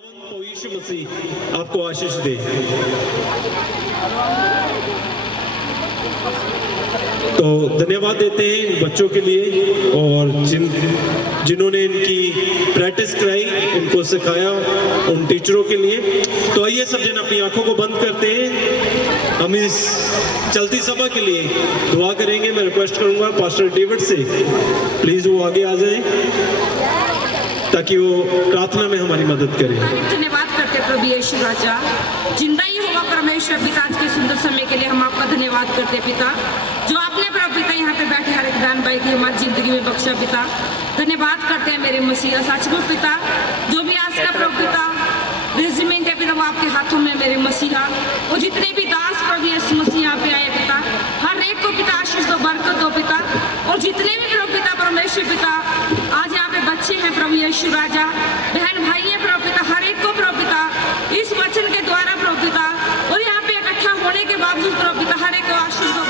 खुदावंद यीशु मसीह आपको आशीष दे। तो धन्यवाद देते हैं इन बच्चों के लिए और जिन्होंने इनकी प्रैक्टिस कराई, इनको सिखाया, उन टीचरों के लिए। तो आइए सब जन अपनी आंखों को बंद करते हैं। हम इस चलती सभा के लिए दुआ करेंगे। मैं रिक्वेस्ट करूंगा पास्टर डेविड से, प्लीज वो आगे आ जाएं ताकि वो प्रार्थना में हमारी मदद करें। धन्यवाद करते प्रभु यीशु राजा, जिंदा ही होगा परमेश्वर पिता, आज के सुंदर समय के लिए हम आपका धन्यवाद करते पिता, जो आपने प्रभु पिता यहाँ पे बैठे हर एक बहन भाई की हमारी जिंदगी में बख्शा पिता। धन्यवाद करते हैं मेरे मसीहा, सच में पिता जो भी आज का प्रभु पिता रेजिमेंट है पिता वो आपके हाथों में मेरे मसीहा, वो जितने भी दास प्रभु यीशु मसीह यहाँ पे आए पिता, हर एक को पिता आशीष दो, बरकत दो पिता। और जितने भी प्रभु पिता परमेश्वर पिता आज यहाँ पे बच्चे हैं प्रभु यीशु राजा, बहन भाई हैं प्रभु पिता, हर एक को प्रभु पिता इस वचन के द्वारा प्रभु पिता और यहाँ पे इकट्ठा होने के बावजूद प्रभु पिता हर एक को आशीष दो।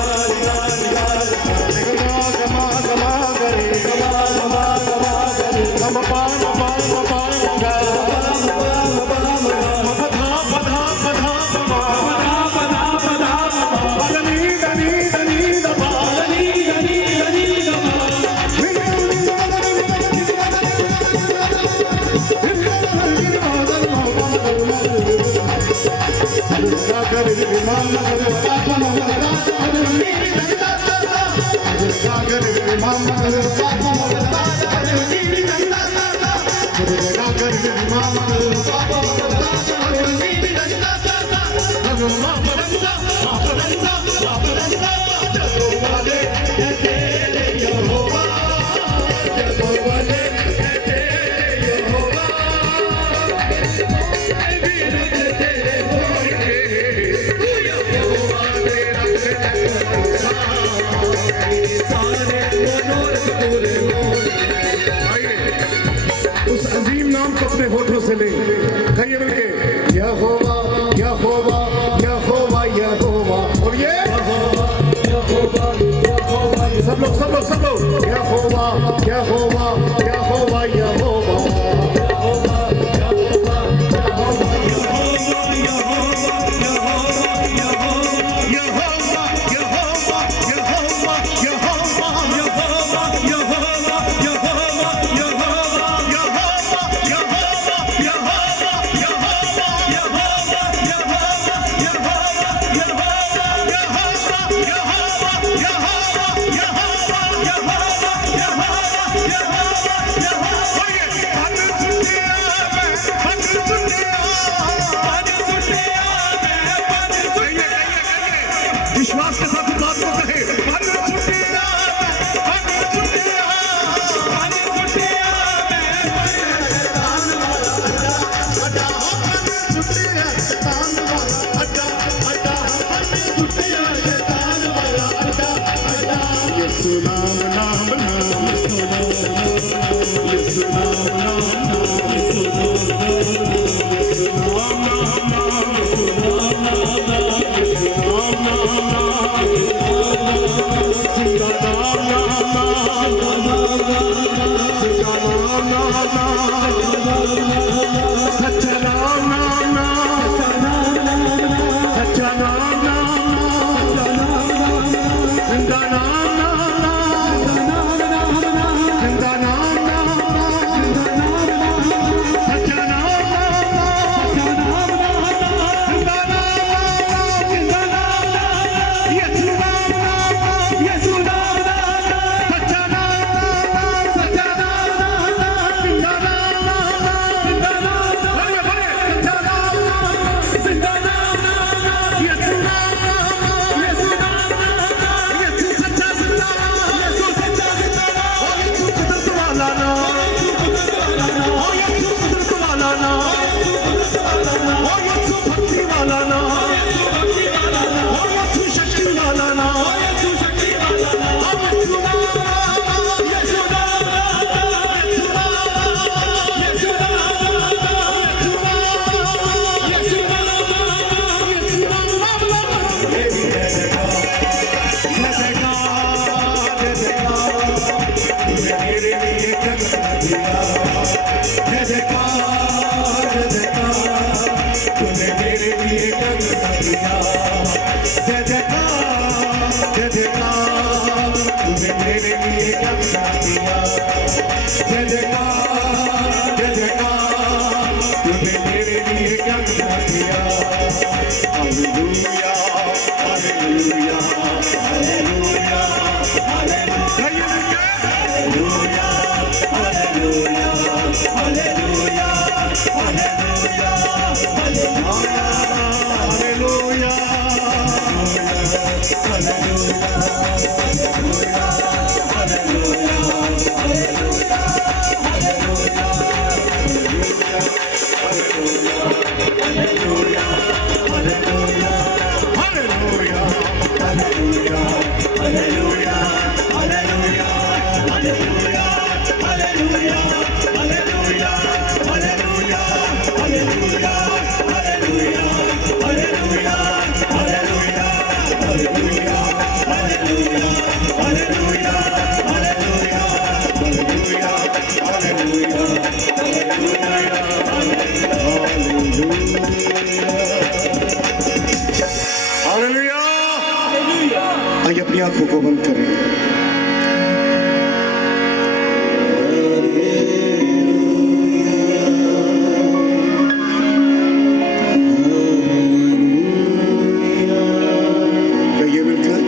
Ga अपने होठों से ले, कहिए मिलके यहोवा यहोवा यहोवा यहोवा। और ये सब लोग यहोवा यहोवा यहोवा यहोवा। विश्वास के साथ बात को कहे आइए अपनी आंखों को बंद करें। कहिए मिलकर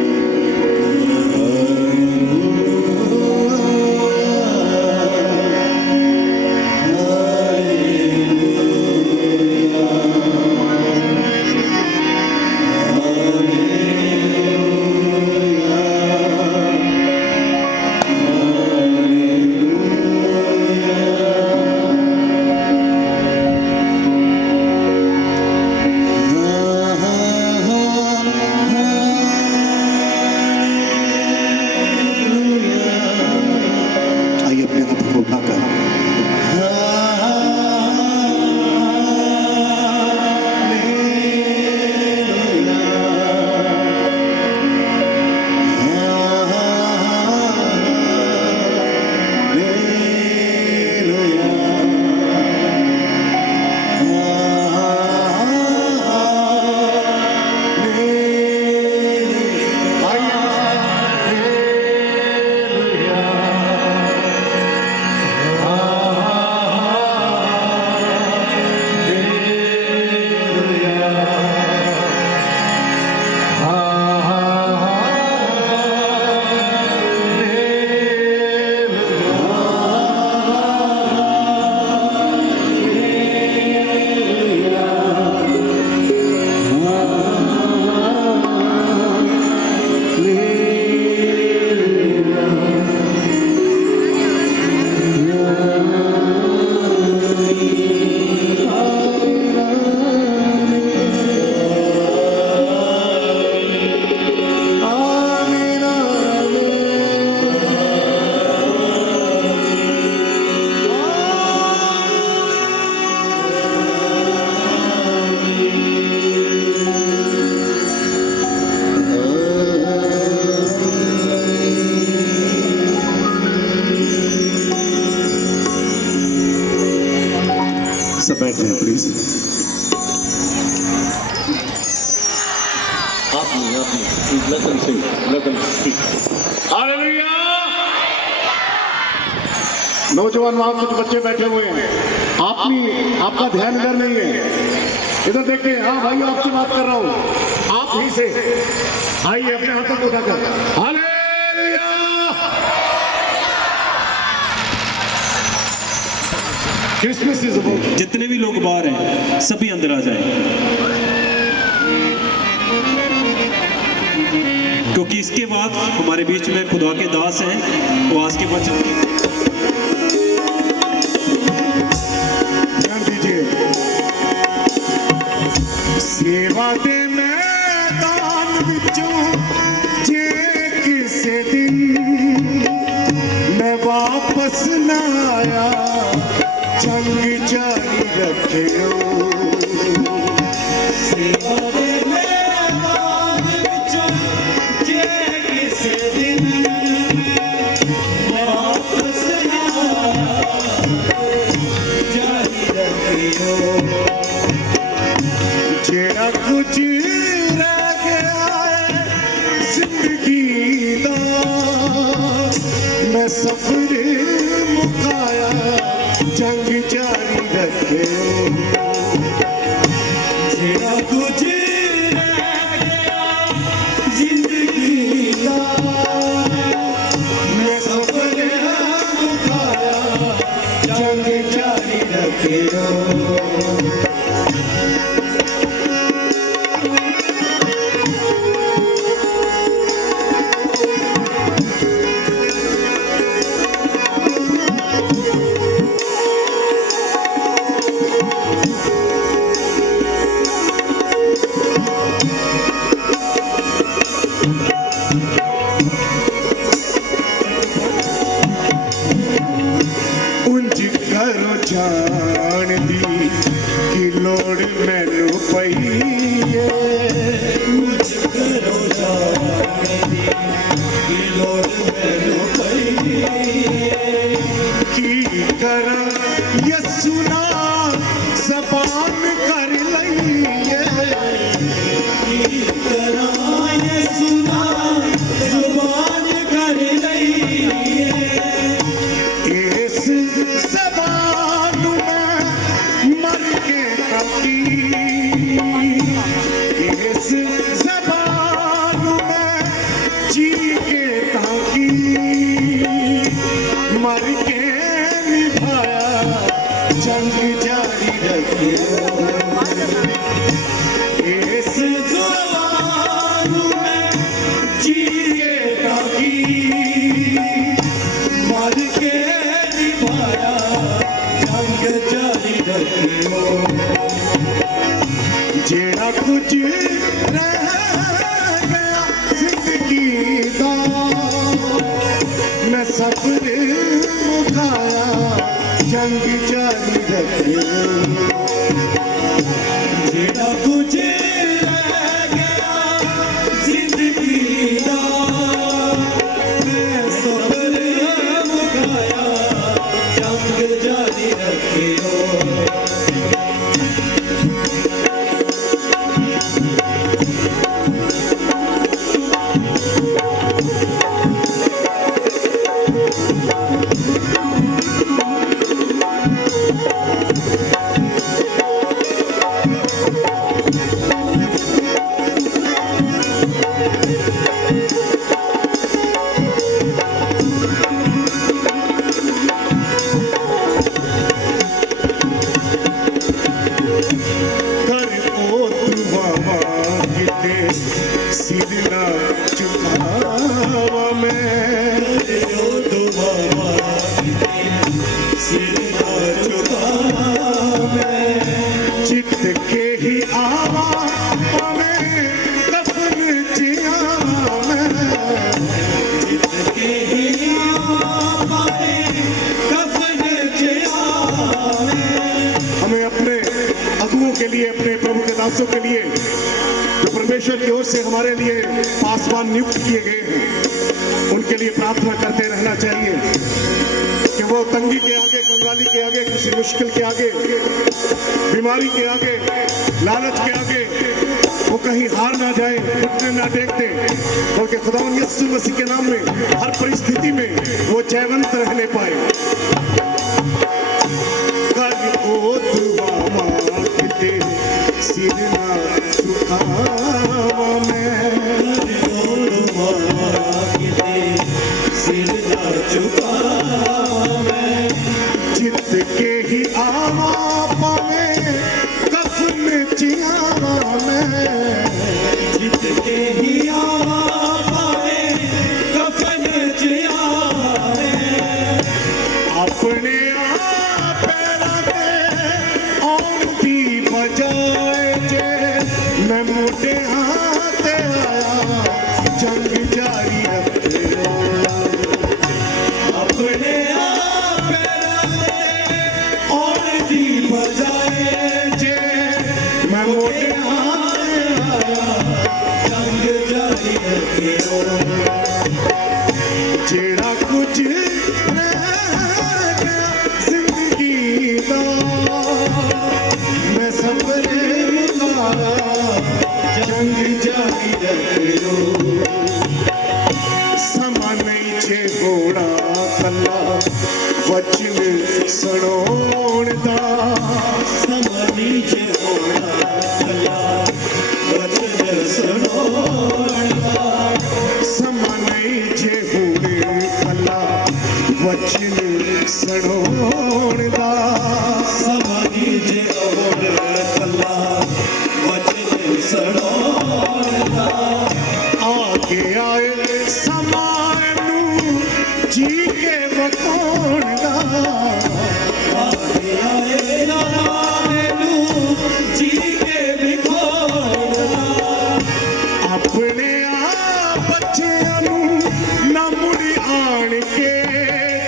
प्लीज। हालेलुया। नौजवान वहां कुछ बच्चे बैठे हुए हैं, आपका ध्यान इधर नहीं है, इधर देखिए। हाँ भाई, आपसे बात कर रहा हूं, आप ही से आइए, अपने हाथों को उठाकर हालेलुया। Christmas is about. जितने भी लोग बाहर हैं सभी अंदर आ जाएं, क्योंकि इसके बाद हमारे बीच में खुदा के दास हैं, वो आज के वचन की ध्यान दीजिए। सेवा दे मैदान विचों जे किसे दिन मैं वापस न आया, जंग जारी रखियो। सेवा दे मैदान विचों जे किसे दिन मैं वापस न आया, जारी रखियो। जेड़ा कुछ रह गया है जिंदगी दा, मैं सफर मुकाया, जंग जारी रखियो। जेड़ा कुछ रह गया जिंदगी दा, मैं सफर मुकाया, जंग जारी रखियो। उंज करो जान दी कि लोड़ मैनू पई है, उंज करो जान दी कि लोड़ मैनू पई है। की करा यसु नाल ज़बान कर लई है, की करा यसु नाल ज़बान कर लई है। इस ज़बान में मर के कटी, इस ज़बान में जी के ताकी, मर के निभाया, जंग जारी रखियो। इस ज़बान में जी के ताकी, मर के निभाया, जंग जारी रखियो। जेड़ा कुछ रह गया जिंदगी दा, मैं सफर मुकाया, जंग जारी रखियो। जेड़ा कुछ रह गया जिंदगी दा, मैं सफर मुकाया, जंग जारी रखियो। सिरना चुकावा मैं, सिरना चुकावा मैं। चित के ही आवा मैं कफन जियावा मैं, चित के ही आवा मैं कफन जियावा मैं। हमें अपने अगुओं के लिए, अपने प्रभु के दासों के लिए, जो परमेश्वर की ओर से हमारे लिए पासवान नियुक्त किए गए हैं, उनके लिए प्रार्थना करते रहना चाहिए कि वो तंगी के आगे कंगाली के आगे, किसी मुश्किल के आगे, बीमारी के आगे, लालच के आगे वो कहीं हार ना जाए, घुटने ना टेक दे, बल्कि खुदावंद यीशु मसीह के नाम में हर परिस्थिति में वो जयवंत रहने पाए। कर ओ दुआ मांगते सिर ना झुकावा मैं, सिर ना झुकावा मैं, जित के ही आवा पावे कफन चियावा मैं, जित के ही आवा पावे कफन चियावा मैं, अपने आप पैराते और भी बजाए जे मैं मोटे हाथ आया जंग जारी रखे, अपने आप पैराते और भी बजाए जे मैं मोटे हाथ आया जंग जारी रखे, जेड़ा कुछ जिंदगी दा मैं सफरे मुकारा जंग जारी रखियो, समा नहीं छे घोड़ा कला वचन सड़ोण दा, समा नहीं छे घोड़ा कला वचन सड़ोण दा, समा नहीं छे घोड़े कला वचन सड़ोण दा, समा नहीं छे घोड़े कला वचन सड़ोण दा, आगे आए समानू जी के बकोण दा, आगे आए समानू जी के बकोण दा, अपने आप बच्चों नू ना मुड़ी आण के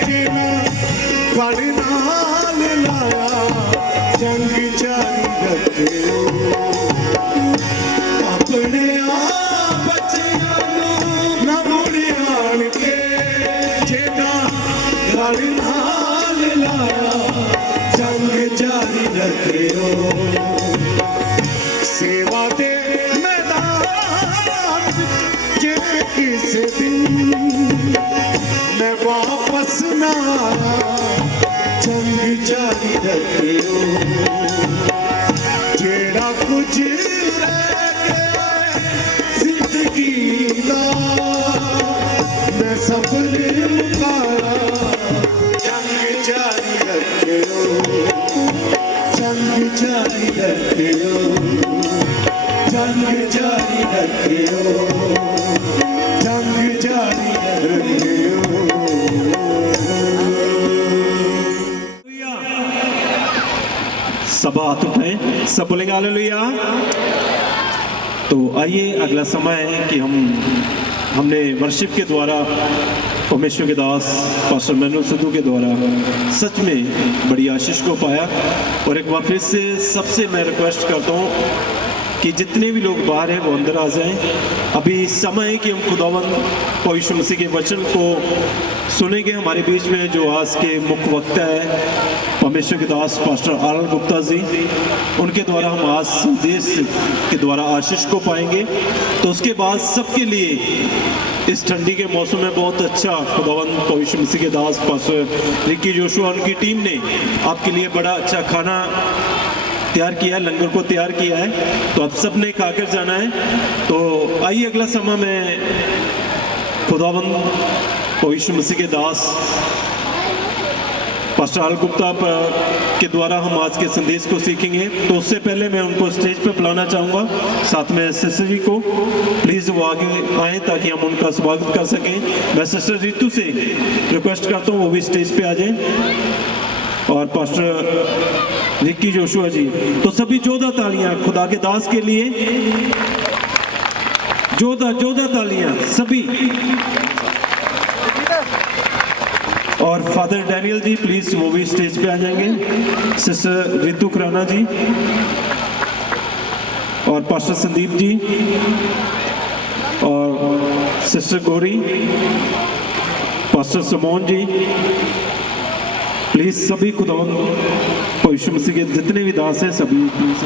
जिना गल नाल लाया जंग जारी रखियो, अपने आप बच्चों नू ना मुड़ी आण के जिना गल नाल लाया जंग जारी रखियो, सेवा दे मैदान जे किस दिन मैं वापस ना आया जंग जारी रखियो, जेड़ा कुछ रह गया जिंदगी दा मैं सफर मुकारा जंग जारी रखियो, जंग जारी रखियो, जंग जारी रखियो, जंग जारी रखियो। सब हाथ उठाएं, सब बोलेंगे हालेलुया। तो आइए अगला समय है कि हमने वर्शिप के द्वारा परमेश्वर के दास पास्टर मैनुअल सिद्धू के द्वारा सच में बड़ी आशीष को पाया। और एक बार फिर से सबसे मैं रिक्वेस्ट करता हूँ कि जितने भी लोग बाहर हैं वो अंदर आ जाएं। अभी समय है कि हम खुदावंद यीशु मसीह के वचन को सुनेंगे। हमारे बीच में जो आज के मुख्य वक्ता है परमेश्वर के दास पास्टर आरएल गुप्ता जी, उनके द्वारा हम आज संदेश के द्वारा आशीष को पाएंगे। तो उसके बाद सबके लिए इस ठंडी के मौसम में बहुत अच्छा खुदावंद यीशु मसीह के दास पास्टर रिकी जोशुआ उनकी टीम ने आपके लिए बड़ा अच्छा खाना तैयार किया है, लंगर को तैयार किया है। तो आप सब ने खाकर जाना है। तो आइए अगला समय में खुदावंद यीशु मसीह के दास पास्टर आरएल गुप्ता के द्वारा हम आज के संदेश को सीखेंगे। तो उससे पहले मैं उनको स्टेज पर बुलाना चाहूँगा, साथ में सिस्टर जी को। प्लीज़ वो आगे आएँ ताकि हम उनका स्वागत कर सकें। मैं सिस्टर रितु से रिक्वेस्ट करता हूँ वो भी स्टेज पे आ जाएं, और पास्टर रिकी जोशुआ जी। तो सभी जोरदार तालियां खुदा के दास के लिए, जोरदार तालियां सभी। और फादर डैनियल जी प्लीज वो भी स्टेज पे आ जाएंगे। सिस्टर रितु खुराना जी और पास्टर संदीप जी और sister Gauri, pastor Sumon ji, please सभी खुदावन भविष्य मसीह के जितने भी दास हैं सभी प्लीज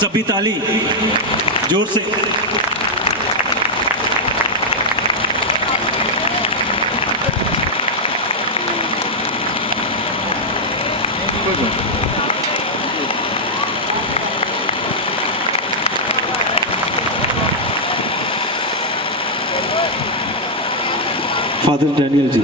सभी ताली जोर से। Father Daniel ji,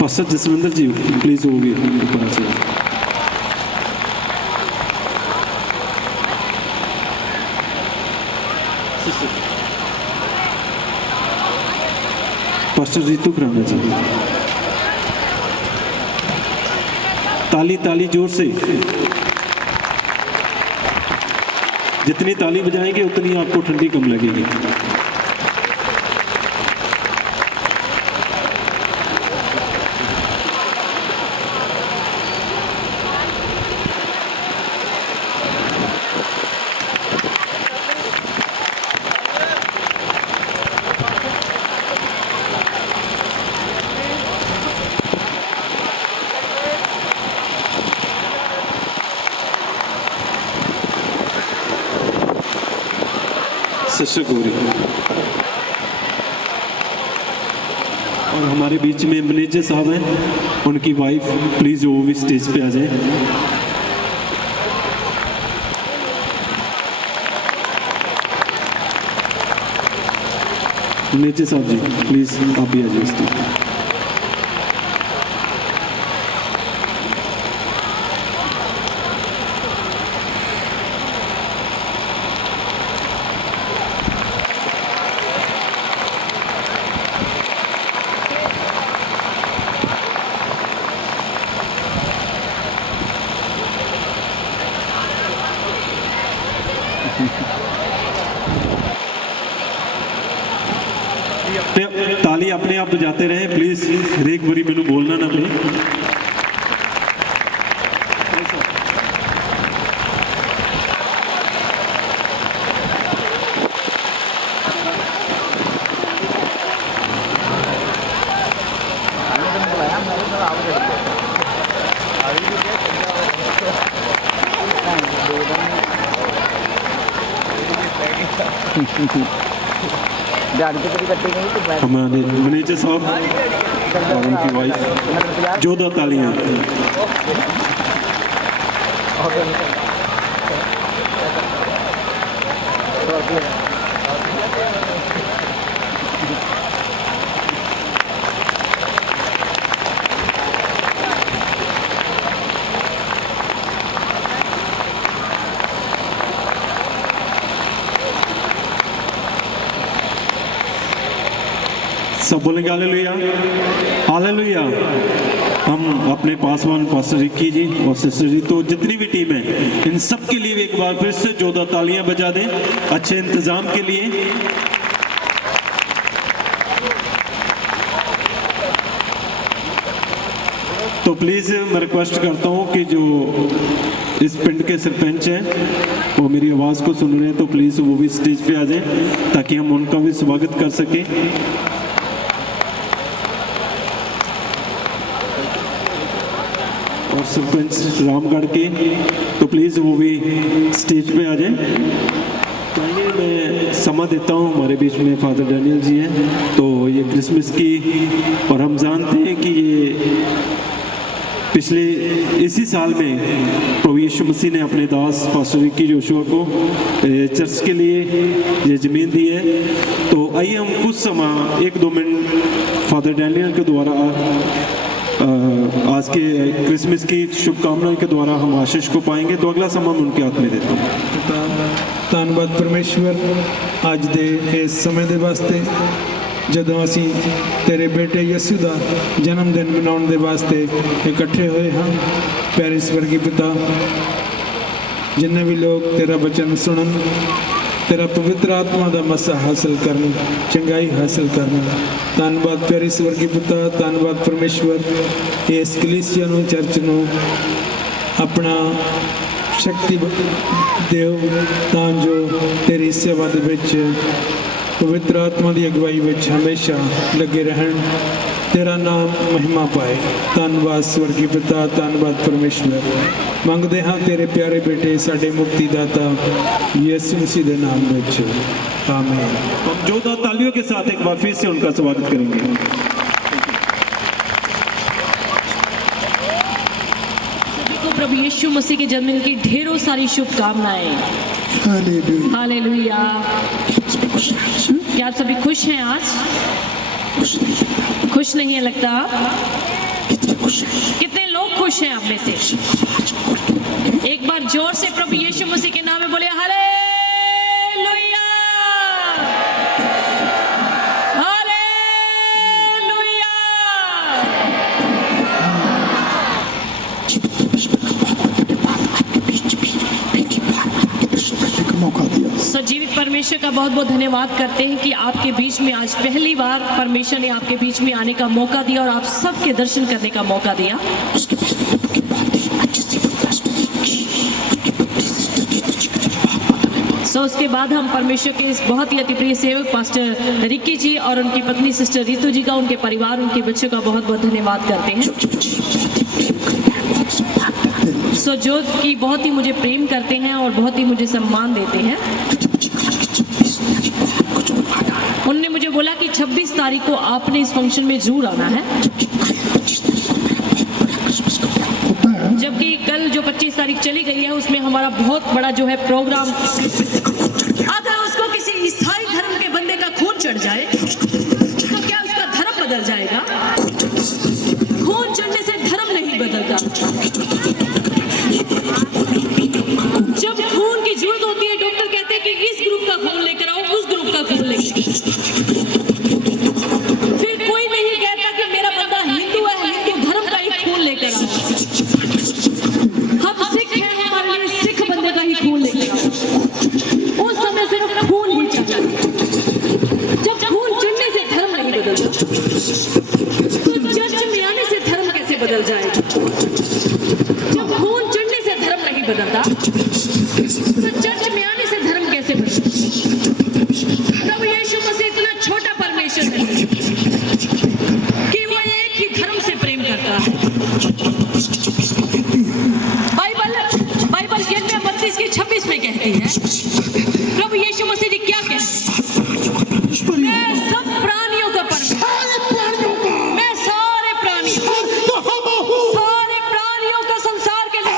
pastor Jasvinder ji please हो गए ऊपर आ जाइए। पास्टर रितु राणा जी, ताली ताली जोर से। जितनी ताली बजाएंगे उतनी आपको ठंडी कम लगेगी। सिस्टर गौरी और हमारे बीच में मैनेजर साहब हैं, उनकी वाइफ प्लीज वो भी स्टेज पे आ जाए। मैनेजर साहब जी प्लीज आप भी आ जाइए स्टेज पे। ताली अपने आप बजाते रहे प्लीज, एक बारी मैनू बोलना ना पे। हमारे मैनेजर साहब और उनकी वाइफ जोरदार तालियां। सब बोलेंगे हालेलुया हालेलुया। हम अपने पासवान पास्टर रिक्की जी और सिस्टर जी तो जितनी भी टीम है इन सब के लिए एक बार फिर से जोरदार तालियां बजा दें अच्छे इंतजाम के लिए। तो प्लीज मैं रिक्वेस्ट करता हूं कि जो इस पिंड के सरपंच हैं वो मेरी आवाज को सुन रहे हैं तो प्लीज वो भी स्टेज पे आ जाएं ताकि हम उनका भी स्वागत कर सकें। और सरपंच रामगढ़ के तो प्लीज़ वो भी स्टेज पे आ जाए। तो ये मैं समा देता हूँ, हमारे बीच में फादर डैनियल जी हैं। तो ये क्रिसमस की और हम जानते हैं कि ये पिछले इसी साल में प्रभु यीशु मसीह ने अपने दास पास्टर रिक्की जोशुआ को चर्च के लिए ये ज़मीन दी है। तो आइए हम कुछ समय 1-2 मिनट फादर डैनियल के द्वारा आज के क्रिसमस की शुभकामनाओं के द्वारा हम आशीष को पाएंगे। तो अगला समय मैं उनके हाथ में देता हूँ। ਧੰਨਵਾਦ ਪਰਮੇਸ਼ਵਰ ਅੱਜ ਦੇ ਇਸ ਸਮੇਂ ਦੇ ਵਾਸਤੇ ਜਦੋਂ ਅਸੀਂ ਤੇਰੇ ਬੇਟੇ ਯਿਸੂ ਦਾ ਜਨਮ ਦਿਨ ਮਨਾਉਣ ਦੇ ਵਾਸਤੇ ਇਕੱਠੇ ਹੋਏ ਹਾਂ। ਪਿਆਰੇ ਸਵਰਗੀ ਪਿਤਾ, ਜਿੰਨੇ ਵੀ ਲੋਕ ਤੇਰਾ ਬਚਨ ਸੁਣਨ, ਤੇਰਾ ਪਵਿੱਤਰ ਆਤਮਾ ਦਾ ਮਸਾ ਹਾਸਲ ਕਰਨ, ਚੰਗਾਈ ਹਾਸਲ ਕਰਨ, ਧੰਨਵਾਦ ਪਿਆਰੇ ਸਵਰਗੀ ਪਿਤਾ, ਧੰਨਵਾਦ ਪਰਮੇਸ਼ਵਰ। ਇਸ ਕਲੀਸਿਆ ਨੂੰ, ਚਰਚ ਨੂੰ ਆਪਣਾ ਸ਼ਕਤੀ ਦਿਓ ਤਾਂ ਜੋ ਤੇਰੀ ਸੇਵਾ ਦੇ ਵਿੱਚ ਪਵਿੱਤਰ ਆਤਮਾ ਦੀ ਅਗਵਾਈ ਵਿੱਚ ਹਮੇਸ਼ਾ ਲੱਗੇ ਰਹਿਣ, ਤੇਰਾ ਨਾਮ ਮਹਿਮਾ ਪਾਏ। ਧੰਨਵਾਦ ਸਵਰਗੀ ਪਿਤਾ, ਧੰਨਵਾਦ ਪਰਮੇਸ਼ਵਰ। ਮੰਗਦੇ ਹਾਂ ਤੇਰੇ ਪਿਆਰੇ ਬੇਟੇ ਸਾਡੇ ਮੁਕਤੀਦਾਤਾ यीशु मसीह के नाम में, आमीन। हम जोरदार तालियों के साथ एक बार फिर से उनका स्वागत करेंगे। सभी को प्रभु यीशु मसीह के जन्मदिन की ढेरों सारी शुभकामनाएं। हालेलुया। हालेलुया। क्या आप सभी खुश हैं आज? खुश नहीं है लगता आप? कितने लोग खुश हैं आप में से? एक बार जोर से प्रभु यीशु मसीह के नाम में बोले हालेलुया, हालेलुया। सजीवित परमेश्वर का बहुत बहुत धन्यवाद करते हैं कि आपके बीच में आज पहली बार परमेश्वर ने आपके बीच में आने का मौका दिया और आप सबके दर्शन करने का मौका दिया। उसके बाद हम परमेश्वर के इस बहुत ही अति प्रिय सेवक पास्टर रिक्की जी और उनकी पत्नी सिस्टर रितु जी का, उनके परिवार, उनके बच्चों का बहुत बहुत धन्यवाद करते हैं। जो कि बहुत ही मुझे प्रेम करते हैं और बहुत ही मुझे सम्मान देते हैं। उनने मुझे बोला कि 26 तारीख को आपने इस फंक्शन में जरूर आना है, जबकि कल जो 25 तारीख चली गई है उसमें हमारा बहुत बड़ा जो है प्रोग्राम, अगर उसको किसी ईसाई धर्म के बंदे का खून चढ़ जाए तो क्या उसका धर्म बदल जाएगा? खून चढ़ने से धर्म नहीं बदलता। जब खून की जरूरत होती है डॉक्टर कहते हैं कि इस ग्रुप का खून लेकर आओ, उस ग्रुप का खून लेकर। फिर कोई नहीं कहता कि मेरा बंदा हिंदू है, हिंदू धर्म का ही खून लेकर आओ। हम सिख हैं, हमारे लिए सिख बंदे का ही खून लेकर आओ। उस समय सिर्फ खून ही चढ़ता। जब खून चढ़ने से धर्म नहीं बदलता तो चर्च में आने से धर्म कैसे बदल जाएगा? जब खून चढ़ने से धर्म नहीं बदलता तो चर्च में आने से धर्म कैसे बदलता? प्रभु यीशु मसीह इतना छोटा परमेश्वर है कि वो एक ही धर्म से प्रेम करता है। बाइबल यिर्मयाह 32 की 26 में कहती है, प्रभु यीशु मसीह जी क्या कहते हैं? मैं सब प्राणियों का परमेश्वर, मैं सारे प्राणियों का संसार के लिए,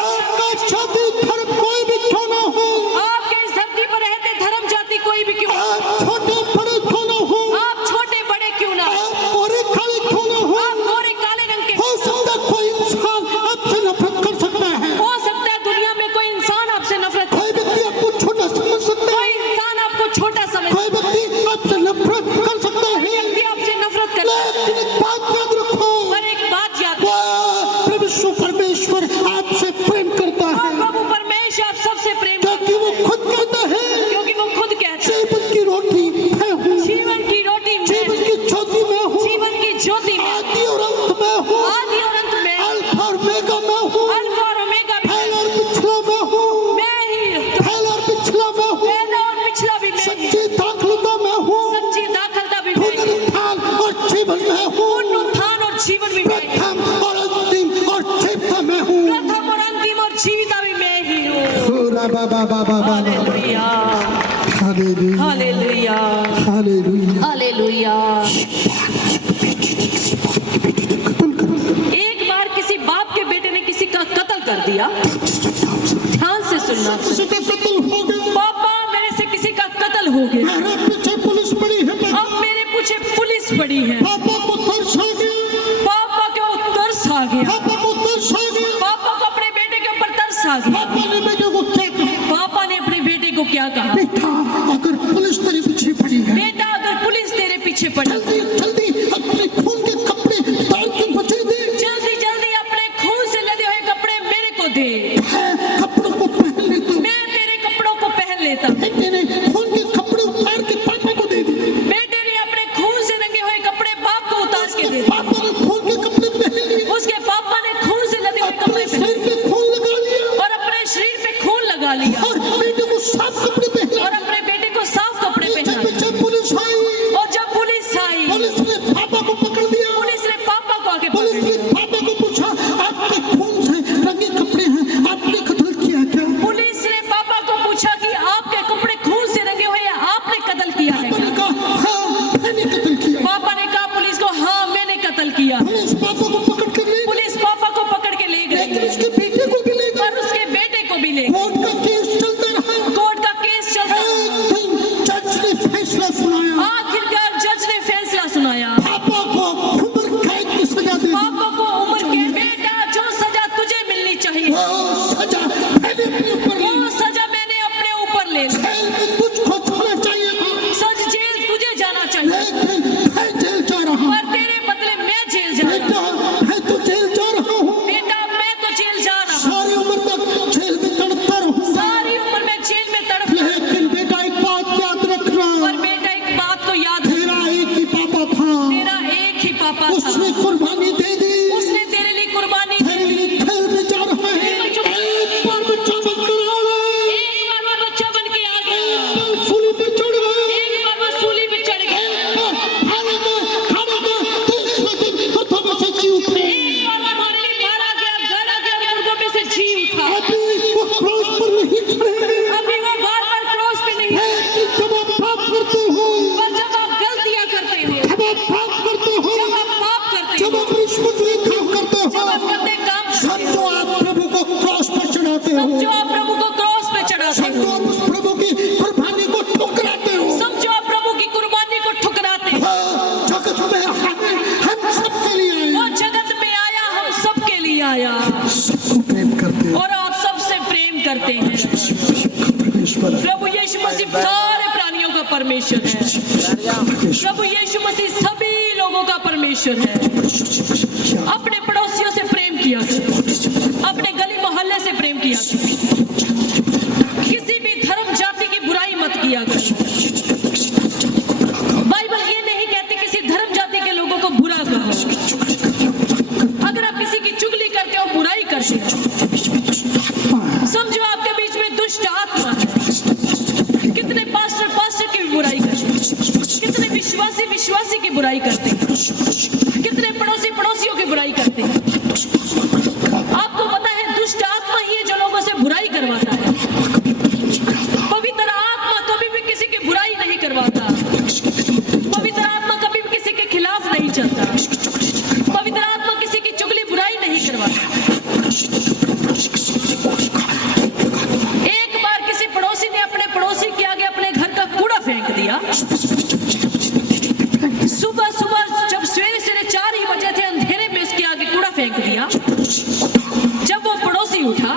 कोई भी क्यों ना हो, आपके इस धरती पर रहते धर्म जाति कोई भी क्यों, छोटे बड़े क्यों ना हो, आप छोटे बड़े क्यों ना, गोरे काले क्यों ना हो, आप गोरे काले रंग के, हो सकता है कोई इंसान आपसे नफरत कर सकता है, हो सकता है दुनिया में कोई इंसान आपसे नफरत, कोई व्यक्ति आपको छोटा समझ सकता कोई है, इंसान आपको छोटा समझ, कोई व्यक्ति आपसे नफरत कर सकता है, व्यक्ति आपसे नफरत करता है, लेकिन एक बात याद रखो, पर एक बात याद प्रभु परमेश्वर आपसे प्रेम करता है, प्रभु परमेश्वर आप सबसे प्रेम, क्योंकि वो खुद कहता है, क्योंकि वो खुद कहता है, जीवन की रोटी मैं हूँ, जीवन की रोटी मैं, जीवन की ज्योति मैं हूँ, जीवन की ज्योति मैं, आदि और अंत मैं हूँ, आदि और अंत में, अल्फा और ओमेगा मैं हूँ, अल्फा और ओमेगा भी पहला और पिछला मैं हूँ, मैं ही, पहला और पिछला मैं हूँ, पहला और पिछला भी मैं ही, सच्ची दाखलता मैं हूँ, सच्ची दाखलता भी मैं ही, पुनरुत्थान और जीवन मैं हूँ, पुनरुत्थान और जीवन भी मैं ही, प्रथम और अंतिम और जीविता मैं हूँ, प्रथम और अंतिम और जीविता भी मैं ही हूँ। Hallelujah, hallelujah, hallelujah, hallelujah, hallelujah. एक बार किसी बाप के बेटे ने किसी का कत्ल कर दिया। ध्यान से सुनना। कत्ल हो गया, पापा मेरे से किसी का कत्ल हो गया, मेरे पीछे पुलिस पड़ी है, अब मेरे पीछे पुलिस पड़ी है, पापा को तरस आ गया, पापा को तरस आ गया, पापा को तरस आ गया, पापा को अपने बेटे के ऊपर तरस आ गया। पापा ने बेटे को क्या कहा? पापा ने अपने बेटे को क्या कहा? बेटा अगर पुलिस तेरे पीछे पड़ी है, बेटा अगर पुलिस तेरे पीछे पड़ी, जल्दी पापा था, उसने कुर्बानी दे दी, उसने तेरे लिए कुर्बानी दी। तेरे लिए खेल में जा रहा है। एक बार बच्चा बनकर आ रहा है, एक बार वो बच्चा बन के आ गया, एक बार सूली पे चढ़ गया, एक बार वो सूली पे चढ़ गया, एक बार हारेगा, हारेगा, तीसरे दिन हाथों में से जी उठे। एक बार वो हमारे लिए मारा गया, गला गया, मुर्दों में से जी उठा। अभी वो क्रॉस पर नहीं खड़े हैं, अभी वो बार-बार क्रॉस पे नहीं है, लेकिन जब आप पाप करते हो, पर जब आप गलतियां करते हो, जब आप पाप करते हो, जब आप पाप करते जब हो, आप रिश्वत लेकर काम करते जब आप हो, गंदे काम करते हो, समझो आप प्रभु को क्रॉस पर चढ़ाते हो, समझो आप प्रभु को क्रॉस पे चढ़ाते समझो हो, आप उस प्रभु की कुर्बानी को ठुकराते हो। समझो आप प्रभु की कुर्बानी को ठुकराते हो। हाँ, जगत में हम सबके लिए वो आए, जगत में आया, हम सबके लिए आया, सबको प्रेम करते हैं। और आप सबसे प्रेम करते हैं। परमेश्वर है, प्रभु यीशु मसीह सारे प्राणियों का परमेश्वर है। प्रभु यीशु मसीह सभी लोगों का परमेश्वर है। अपने पड़ोसियों से प्रेम किया करो, अपने गली मोहल्ले से प्रेम किया करो, किसी भी धर्म जाति की बुराई मत किया करो। बाइबल ये नहीं कहती किसी धर्म जाति के लोगों को बुरा कहो। अगर आप किसी की चुगली करते हो, बुराई करते हो, समझो आपके बीच में दुष्ट आत्मा है। कितने पास्टर की बुराई करते हैं, कितने विश्वासी की बुराई करते हैं, कितने पड़ोसियों की बुराई करते हैं। आपको पता है दुष्ट आत्मा ही है जो लोगों से बुराई करवाता है। पवित्र आत्मा कभी भी किसी की बुराई नहीं करवाता। पवित्र आत्मा कभी भी किसी के खिलाफ नहीं चलता। पवित्र आत्मा किसी की चुगली बुराई नहीं करवाता। एक बार किसी पड़ोसी ने अपने पड़ोसी के आगे अपने घर का कूड़ा फेंक दिया। सुबह सुबह जब सवेरे 4 ही बजे थे, अंधेरे में उसके आगे कूड़ा फेंक दिया। जब वो पड़ोसी उठा,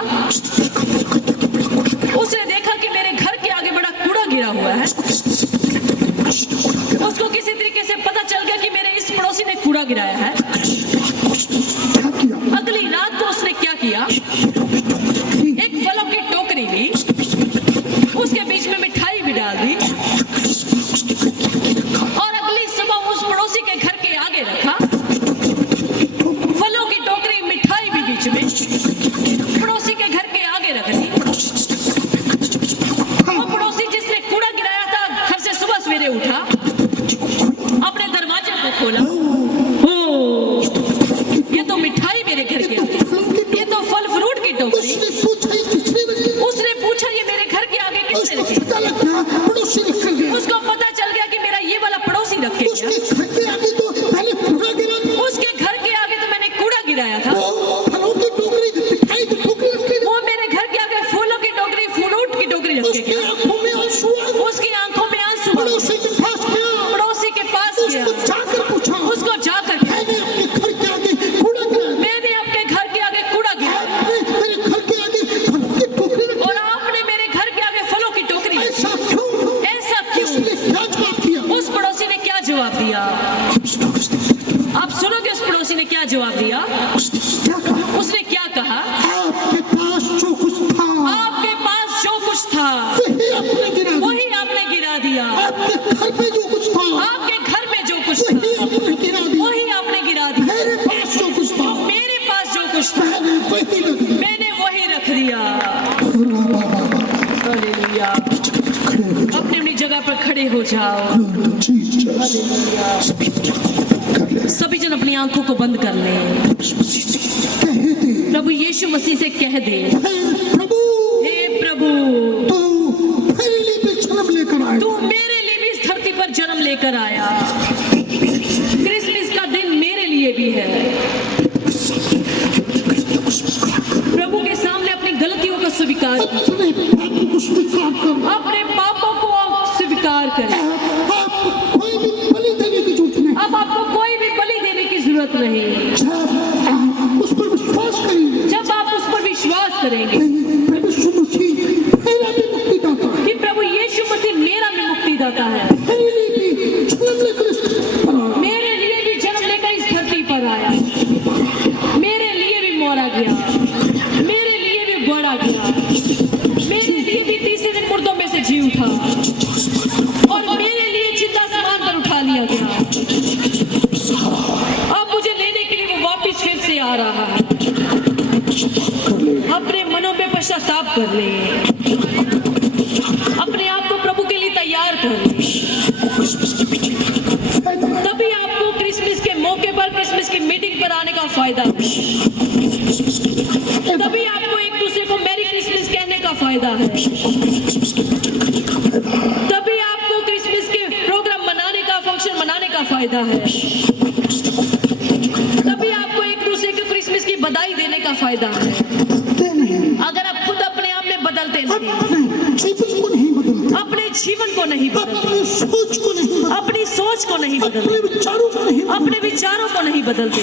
उसने देखा कि मेरे घर के आगे बड़ा कूड़ा गिरा हुआ है। उसको किसी तरीके से पता चल गया कि मेरे इस पड़ोसी ने कूड़ा गिराया है। अगली रात को उसने क्या किया, एक फलों की टोकरी ली, उसके बीच में मिठाई भी डाल दी, और अगली सुबह उस पड़ोसी के घर के आगे रखा। फलों की टोकरी, मिठाई भी बीच में, पड़ोसी के घर के आगे रख दी। वो पड़ोसी जिसने कूड़ा गिराया था, घर से सुबह सवेरे उठा, अपने दरवाजे को खोला, ओ, ये तो मिठाई मेरे घर के आगे, ये तो फल फ्रूट की टोकरी। उसने पूछा ये मेरे घर के आगे किसने रखी? उसको पता चल गया कि मेरा ये वाला पड़ोसी रख के गया। उसके घर के आगे तो मैंने कूड़ा गिराया था। वो मेरे घर के आगे फूलों की टोकरी, फ्रूट की टोकरी रख के गया। उसकी आंखों में आंसू आ गए। पड़ोसी के पास गया, उसको जाकर मैंने अपने घर के आगे कूड़ा गिराया, मैंने अपने घर के आगे कूड़ा गिराया, मेरे घर के आगे फलों की टोकरी रखी। और आपने मेरे घर के आगे फलों की टोकरी रखी। ऐसा क्यों? ऐसा क्यों? उसने क्या जवाब दिया? उस पड़ोसी ने क्या जवाब दिया? आप सुनोगे उस पड़ोसी ने क्या जवाब दिया? उसने क्या कहा? उसने क्या कहा? आपके पास जो कुछ था, आपके पास जो कुछ था, वही आपने गिरा दिया। वही आपने गिरा दिया। आपके घर में जो कुछ था, आपके घर में जो कुछ वही था, आपने गिरा दिया। वही आपने गिरा दिया। मेरे पास जो कुछ था, मेरे पास जो कुछ था, मैंने वही रख दिया। मैंने वही रख दिया। हालेलुया। खड़े हो जाओ। अपनी अपनी जगह पर खड़े हो जाओ। Lord Jesus, सभी कर ले। सभी जन अपनी आंखों को बंद कर ले। कह दे, प्रभु यीशु मसीह से कह दे, हे प्रभु, हे प्रभु, तू मेरे लिए भी जन्म लेकर आया। तू मेरे लिए भी इस धरती पर जन्म लेकर आया। क्रिसमस का दिन मेरे लिए भी है। प्रभु के सामने अपनी गलतियों को स्वीकार कर, अपने पापों को स्वीकार कर। अपने पापों को स्वीकार करें। आप कोई भी बलि देने की जरूरत नहीं। अब आपको कोई भी बलि देने की जरूरत नहीं। जब आप उस पर विश्वास करेंगे, जब आप उस पर विश्वास करेंगे प्रभु यीशु मसीह मेरा भी मुक्तिदाता है, कि प्रभु यीशु मसीह मेरा भी मुक्तिदाता है, मेरे लिए भी जन्म लेकर इस धरती पर आया। मेरे लिए भी जन्म लेकर इस धरती पर आया, मेरे लिए भी मारा गया, मेरे लिए भी गड़ा गया, मेरे लिए भी तीसरे दिन मुर्दों में से जी उठा, और मेरे लिए जिंदा आसमान पर उठा लिया गया। पश्चाताप कर लें, अपने आप को प्रभु के लिए तैयार कर लें। तभी आपको क्रिसमस के मौके पर, क्रिसमस की मीटिंग पर आने का फायदा है। तभी आपको एक दूसरे को मैरी क्रिसमस कहने का फायदा है। तभी आपको क्रिसमस के प्रोग्राम मनाने का, फंक्शन मनाने का फायदा है। तभी आपको एक दूसरे को क्रिसमस की बधाई देने का फायदा है। अगर आप खुद अपने आप में बदलते नहीं, अपने जीवन को नहीं बदलते, अपनी सोच को नहीं बदलते, अपने विचारों को नहीं बदलते,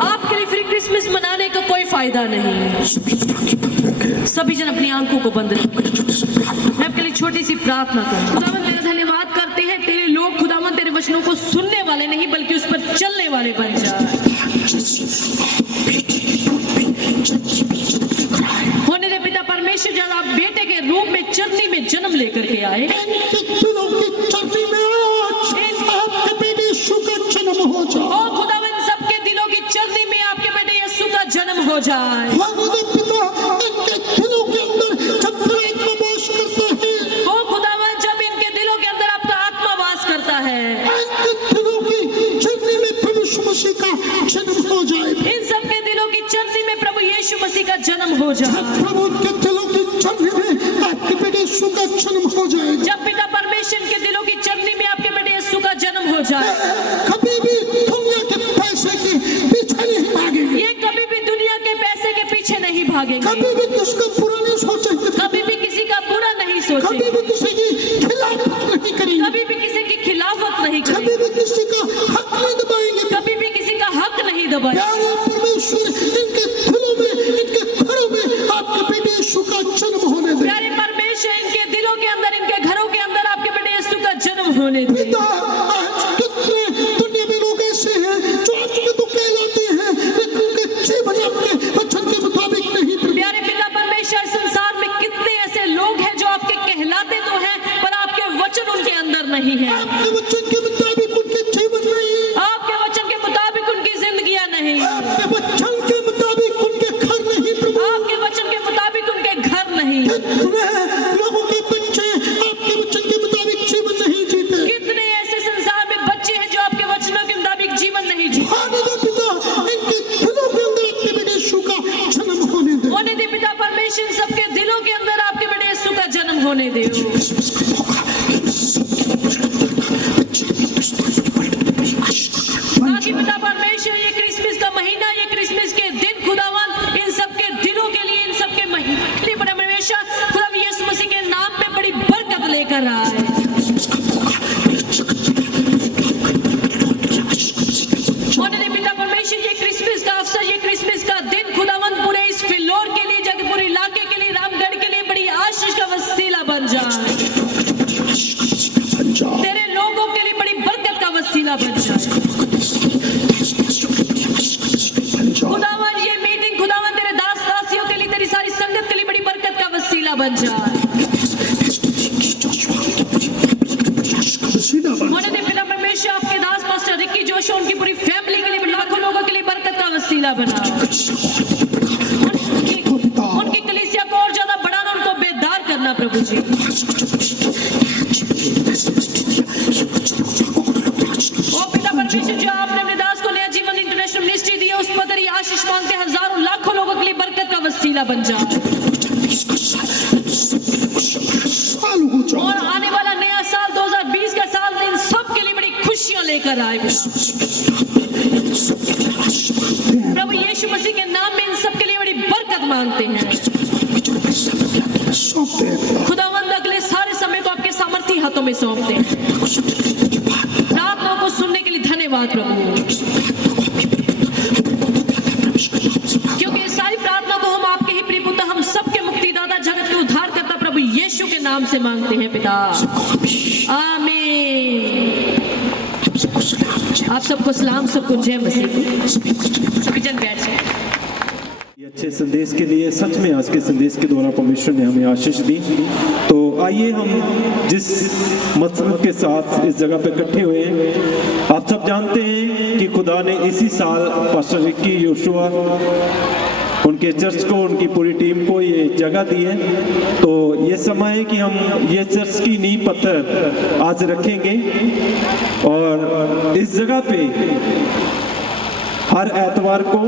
आपके लिए फ्री क्रिसमस मनाने का कोई फायदा नहीं। सभी जन अपनी आंखों को बंद रखें। मैं आपके लिए छोटी सी प्रार्थना करूं। खुदावंद तेरा धन्यवाद करते हैं, तेरे लोग खुदावंद तेरे वचनों को सुनने वाले नहीं बल्कि उस पर चलने वाले बन जाए। होने दे पिता परमेश्वर, जब आप बेटे के रूप में चरनी में जन्म लेकर के आए, ओ खुदावंद सबके दिलों की चरनी में आपके बेटे यीशु का जन्म हो जाए। ओ खुदावंद जब इनके दिलों के अंदर आपका आत्मा वास करता है, इन सबके दिलों की चरनी में प्रभु यीशु मसीह का जन्म हो जाए। जब पिता परमेश्वर के दिलों की चरनी में आपके बेटे यीशु का जन्म हो जाए, कभी भी दुनिया के पैसे के पीछे नहीं भागेंगे, ये कभी भी दुनिया के पैसे के पीछे नहीं भागेंगे, कभी भी किसका बुरा नहीं सोचेंगे, कभी भी किसी का बुरा नहीं कभी सोचेंगे, भी किसी की खिलाफत नहीं करेंगे, कभी भी किसी की खिलाफत नहीं कभी करेंगे, भी किसी का हक नहीं दबाएंगे। कभी भी किसी का हक नहीं दबाएंगे। प्यारे परमेश्वर, इनके दिलों में, इनके घरों में आपके बेटे यीशु का जन्म होने दे। प्यारे परमेश्वर, इनके दिलों के अंदर, इनके घरों के अंदर आपके बेटे यीशु का जन्म होने दे। पिता, आज कितने दुनिया में लोग ऐसे हैं जो आपके तो कहलाते हैं लेकिन उनके जीवन आपके वचन के मुताबिक नहीं। प्यारे पिता परमेश्वर, संसार में कितने ऐसे लोग हैं जो आपके कहलाते तो हैं पर आपके वचन उनके अंदर नहीं है। आपके वचन के मुताबिक उनके जीवन नहीं, आपके वचन के मुताबिक उनकी जिंदगियां नहीं, आपके वचन के मुताबिक उनके घर नहीं। प्रभु, आपके वचन के मुताबिक उनके घर नहीं। कितने लोगों के बच्चे आपके वचन के मुताबिक जीवन नहीं जीते। कितने ऐसे संसार में बच्चे हैं जो आपके वचनों के मुताबिक जीवन नहीं जीते। आने दो पिता, इनके दिलों के अंदर आपके बेटे यीशु का जन्म होने दे। होने दे पिता परमेश्वर, सबके दिलों के अंदर आपके बेटे यीशु का जन्म होने दे। ताकि पिता परमेश्वर, ये क्रिसमस का महीना, ये क्रिसमस के दिन खुदावंद इन सबके दिलों के लिए, इन सबके महीने के लिए परमेश्वर खुदा यीशु मसीह के नाम पे बड़ी बरकत लेकर आए। होने दे पिता परमेश्वर, ये क्रिसमस का अवसर, ये क्रिसमस का दिन खुदावंद पूरे इस फिल्लोर के लिए, जगतपुर इलाके के लिए, रामगढ़ के लिए बड़ी आशीष का वसीला बन जाए। तेरे लोगों के लिए बड़ी बरकत का वसीला बन जाए। खुदावन ये मीटिंग खुदावन तेरे दास दासियों के लिए, तेरी सारी संगत के लिए बड़ी बरकत का वसीला बन जाए। होने दे पिता परमेश्वर, आपके दास पास्टर रिक्की जोशो, उनकी पूरी फैमिली के लिए, लाखों लोगों के लिए बरकत का वसीला बना। उनकी कलीसिया को और ज्यादा बढ़ाना, उनको बेदार करना प्रभु जी। ओ पिता परमेश्वर, जो आपने अपने दास को नया जीवन इंटरनेशनल मिनिस्ट्री दी है, उस पर तेरी आशीष मांगते हजारों लाखों लोगों के लिए बरकत का वसीला बन जा। और आने वाला नया साल 2020 का साल इन सब के लिए बड़ी खुशियां लेकर आए। प्रभु यीशु मसीह के नाम में इन सब के लिए बड़ी बरकत मांगते हैं। खुदावंद अगले सारे समय को आपके सामर्थी हाथों में सौंपते हैं। प्रार्थनाओं को सुनने के लिए धन्यवाद प्रभु, क्योंकि इस सारी प्रार्थना को हम आपके ही प्रिय पुत्र, हम सबके मुक्तिदाता, जगत के उद्धारकर्ता प्रभु यीशु के नाम से मांगते हैं पिता, आमीन। आप सबको सलाम, सबको जय मसीह। सभी जन बैठ जाएं। ये अच्छे संदेश के लिए, सच में आज के संदेश के द्वारा परमेश्वर ने हमें आशीष दी। तो आइए हम जिस मकसद के साथ इस जगह पे इकट्ठे हुए हैं, आप सब जानते हैं कि खुदा ने इसी साल पास्टर रिक्की जोशुआ उनके चर्च को, उनकी पूरी टीम को ये जगह दी है। तो ये समय है कि हम ये चर्च की नींव पत्थर आज रखेंगे और इस जगह पे हर एतवार को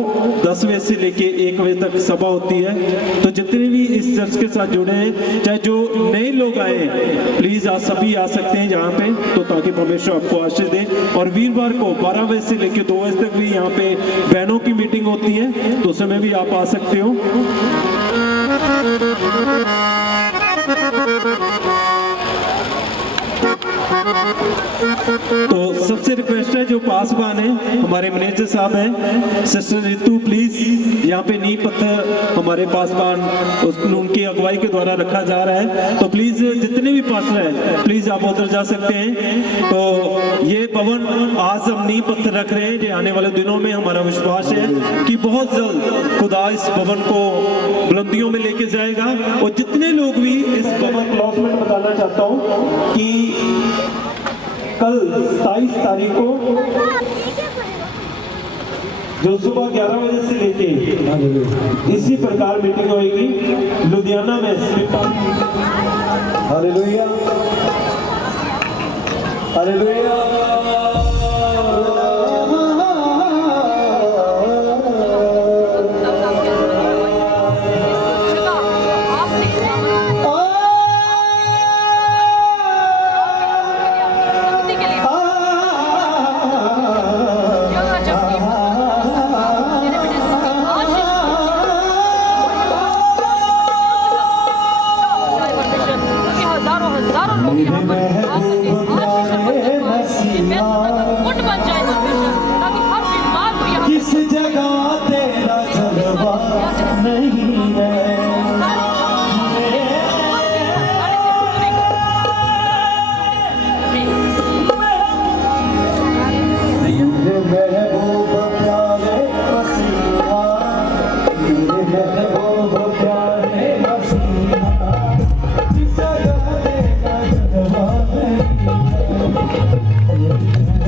10 बजे से लेके 1 बजे तक सभा होती है। तो जितने भी इस चर्च के साथ जुड़े हैं, चाहे जो नए लोग आए हैं, प्लीज आप सभी आ सकते हैं यहाँ पे, तो ताकि परमेश्वर आपको आशीष दे। और वीरवार को 12 बजे से लेके 2 बजे तक भी यहाँ पे बहनों की मीटिंग होती है, तो उस समय भी आप आ सकते हो। तो सबसे रिक्वेस्ट है, जो पासवान है हमारे मैनेजर साहब हैं, सिस्टर रितु, प्लीज यहाँ पे नींव पत्थर हमारे पासवान उनकी अगुवाई के द्वारा रखा जा रहा है। तो प्लीज जितने भी पास्टर हैं, प्लीज आप उधर जा सकते हैं। तो ये भवन आज हम नींव पत्थर रख रहे हैं, जो आने वाले दिनों में हमारा विश्वास है कि बहुत जल्द खुदा इस भवन को बुलंदियों में लेके जाएगा। और जितने लोग भी इस भवन अनाउंसमेंट बताना चाहता हूँ कि कल 27 तारीख को जो सुबह 11 बजे से लेके इसी प्रकार मीटिंग होगी लुधियाना में। Hallelujah, hallelujah. किस जगह तेरा जलवा नहीं है, मेरे महबूब प्यारे मसीहा, मेरे महबूब प्यारे मसीहा, किस जगह तेरा जलवा नहीं है।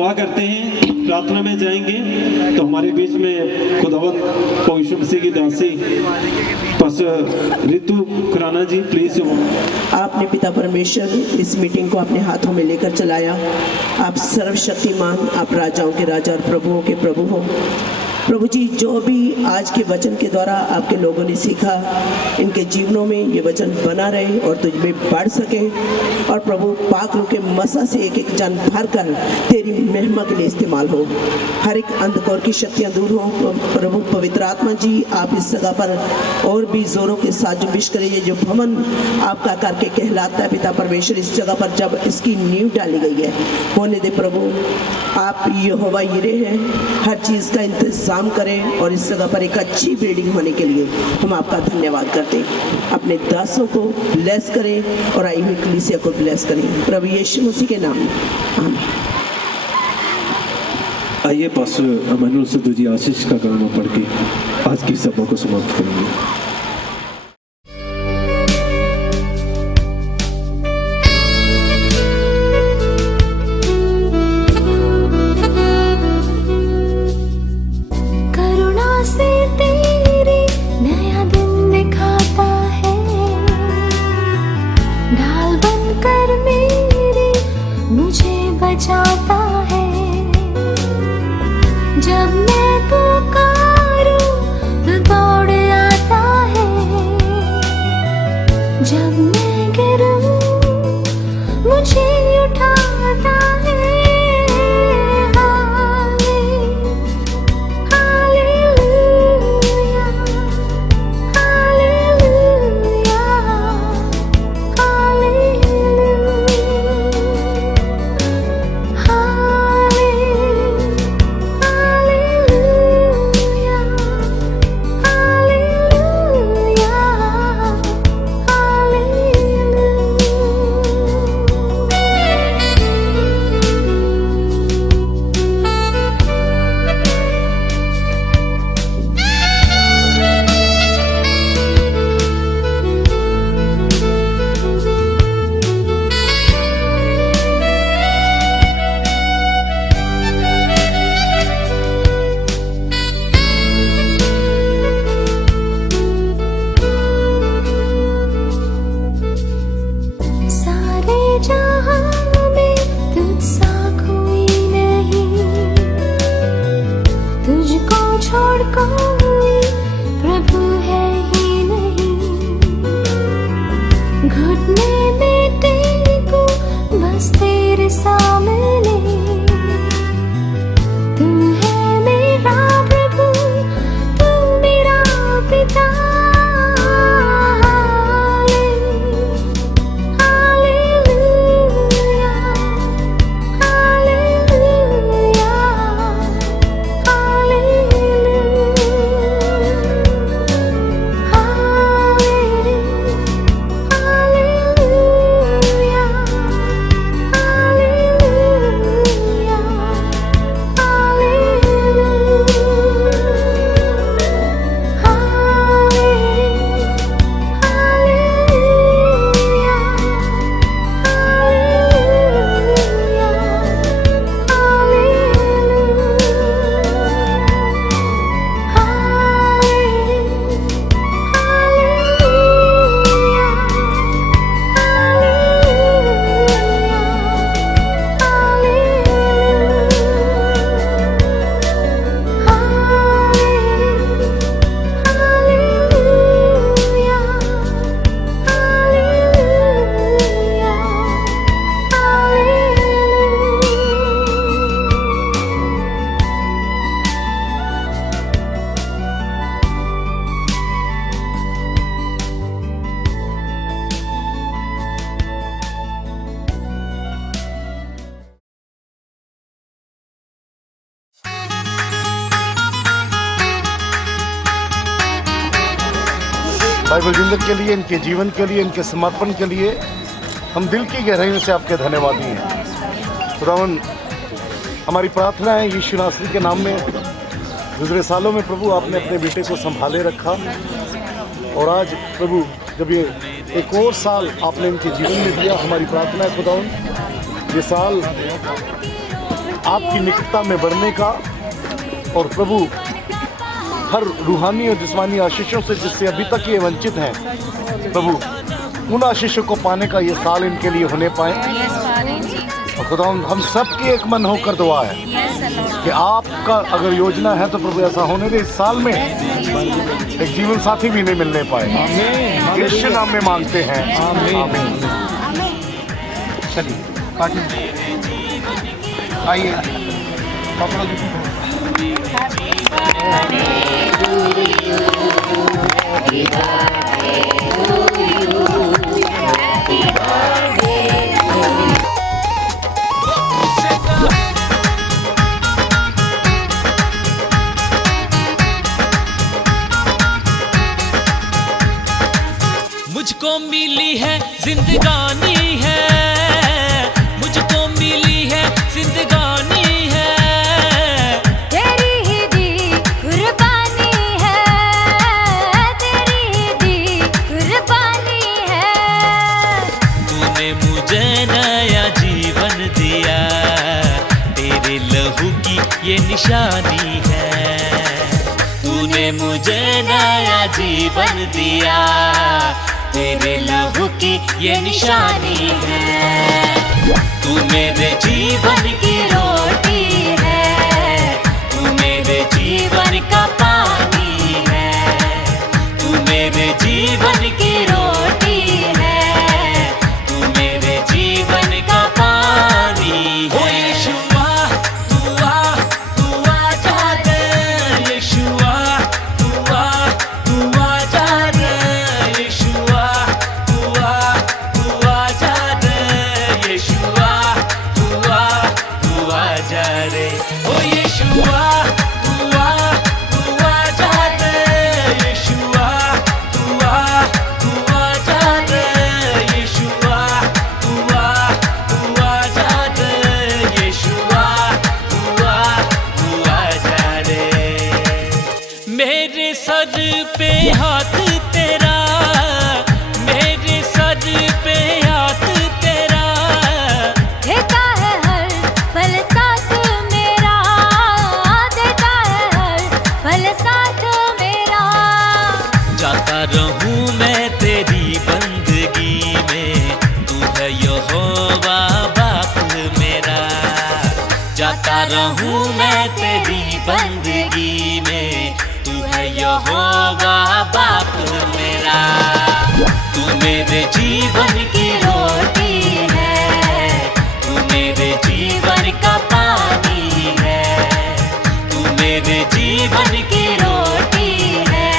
दुआ करते हैं, प्रार्थना में जाएंगे। तो हमारे बीच में खुदावंद पवित्र मसीह की दासी पास्टर रितु खुराना जी, प्लीज। आपने पिता परमेश्वर इस मीटिंग को अपने हाथों में लेकर चलाया। आप सर्वशक्तिमान, आप राजाओं के राजा और प्रभुओं के प्रभु हो। प्रभु जी, जो भी आज के वचन के द्वारा आपके लोगों ने सीखा, इनके जीवनों में ये वचन बना रहे और तुझ में बढ़ सके। और प्रभु पाक रूह के मसा से एक एक जन भर कर तेरी महिमा के लिए इस्तेमाल हो। हर एक अंधकार की शक्तियाँ दूर हो। प्रभु पवित्र आत्मा जी, आप इस जगह पर और भी जोरों के साथ जुम्बिश करिए। जो भवन आपका करके कहलाता है पिता परमेश्वर, इस जगह पर जब इसकी नींव डाली गई है, होने दे प्रभु। आप यहोवा यिरे हैं, हर चीज़ का इंतजाम करें और इस जगह पर एक अच्छी बिल्डिंग होने के लिए हम आपका धन्यवाद करते हैं। अपने दासों को ब्लेस करें और आई हुई कलीसिया को ब्लेस करें, प्रभु यीशु मसीह के नाम में, आमीन। आइए पास्टर अमानुएल सिद्धू जी आशीष का कलमा पढ़ के आज की सभा को समाप्त करेंगे। बाइबल जिंदगी के लिए, इनके जीवन के लिए, इनके समर्पण के लिए हम दिल की गहराइयों से आपके धन्यवादी हैं। खुदावन, हमारी प्रार्थना है यीशु नासरी के नाम में, गुजरे सालों में प्रभु आपने अपने बेटे को संभाले रखा और आज प्रभु जब ये एक और साल आपने इनके जीवन में दिया, हमारी प्रार्थना है खुदावन ये साल आपकी निकटता में बढ़ने का, और प्रभु हर रूहानी और जिस्मानी आशीषों से जिससे अभी तक ये वंचित हैं, प्रभु उन आशीषों को पाने का ये साल इनके लिए होने पाए। और खुदा हम सब की एक मन होकर दुआ है कि आपका अगर योजना है तो प्रभु ऐसा होने दे, इस साल में एक जीवन साथी भी नहीं मिलने पाए। यीशु नाम में मांगते हैं, आमीन। चलिए पार्टी आइए पापा मुझको मिली है जिंदगानी है, मुझको मिली है जिंदगानी है, तेरी ही दी कुर्बानी है, तेरी ही दी कुर्बानी है। तूने मुझे नया जीवन दिया, तेरे लहू की ये निशानी है। तूने मुझे नया जीवन दिया, तेरे लहू की ये निशानी है। तू मेरे जीवन की रोटी है, तू मेरे जीवन का पानी है, तू मेरे जीवन की रोटी है, तू मेरे जीवन का पानी है। ओ यीशुआ तू आ जा दे, यीशुआ तू आ जा दे, यीशुआ तू आ जा दे, यीशुआ तू आ जा रे। ओ यीशुआ तू आ जा दे, यीशुआ तू आ जा दे, यीशुआ तू आ जा दे, यीशुआ तू आ जा रे। मेरे सर पे हाथ तेरा, मेरे सर पे हाथ तेरा, देता है हर पल साथ मेरा, देता है हर पल साथ मेरा। जाता रहूं मैं तेरी बंदगी में, तू है यहोवा बाप मेरा। जाता रहूं मैं तेरी बंदगी में, तू है यहोवा बाप मेरा। तू मेरे जीवन की रोटी है, तू मेरे जीवन का पानी है, तू मेरे जीवन की रोटी है,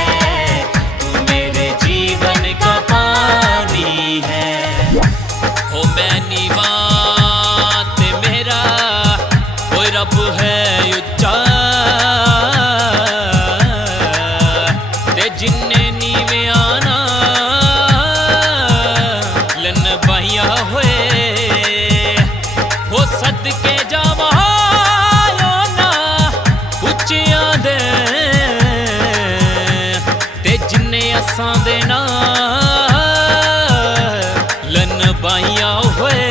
तू मेरे जीवन का पानी है। ओ मैं नीवा ते मेरा कोई रब है उच्चा, ते जिन्ने नीवे आना लन बाहिया होए, हो सदके जावा ना उच्चियां दे, ते जिन्ने असां दे ना लन बाहिया होए।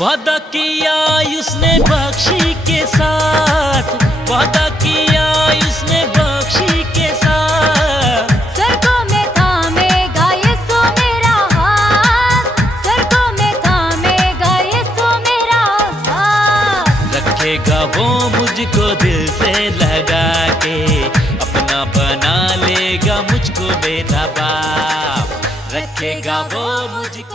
वादा किया उसने बख्शी के साथ, वादा किया उसने बख्शी के साथ। स्वर्गों में थामेगा यीशु मेरा हाथ, स्वर्गों में थामेगा यीशु मेरा हाथ। रखेगा वो मुझको दिल से लगा के, अपना बना लेगा मुझको मेरा बाप। रखेगा वो मुझको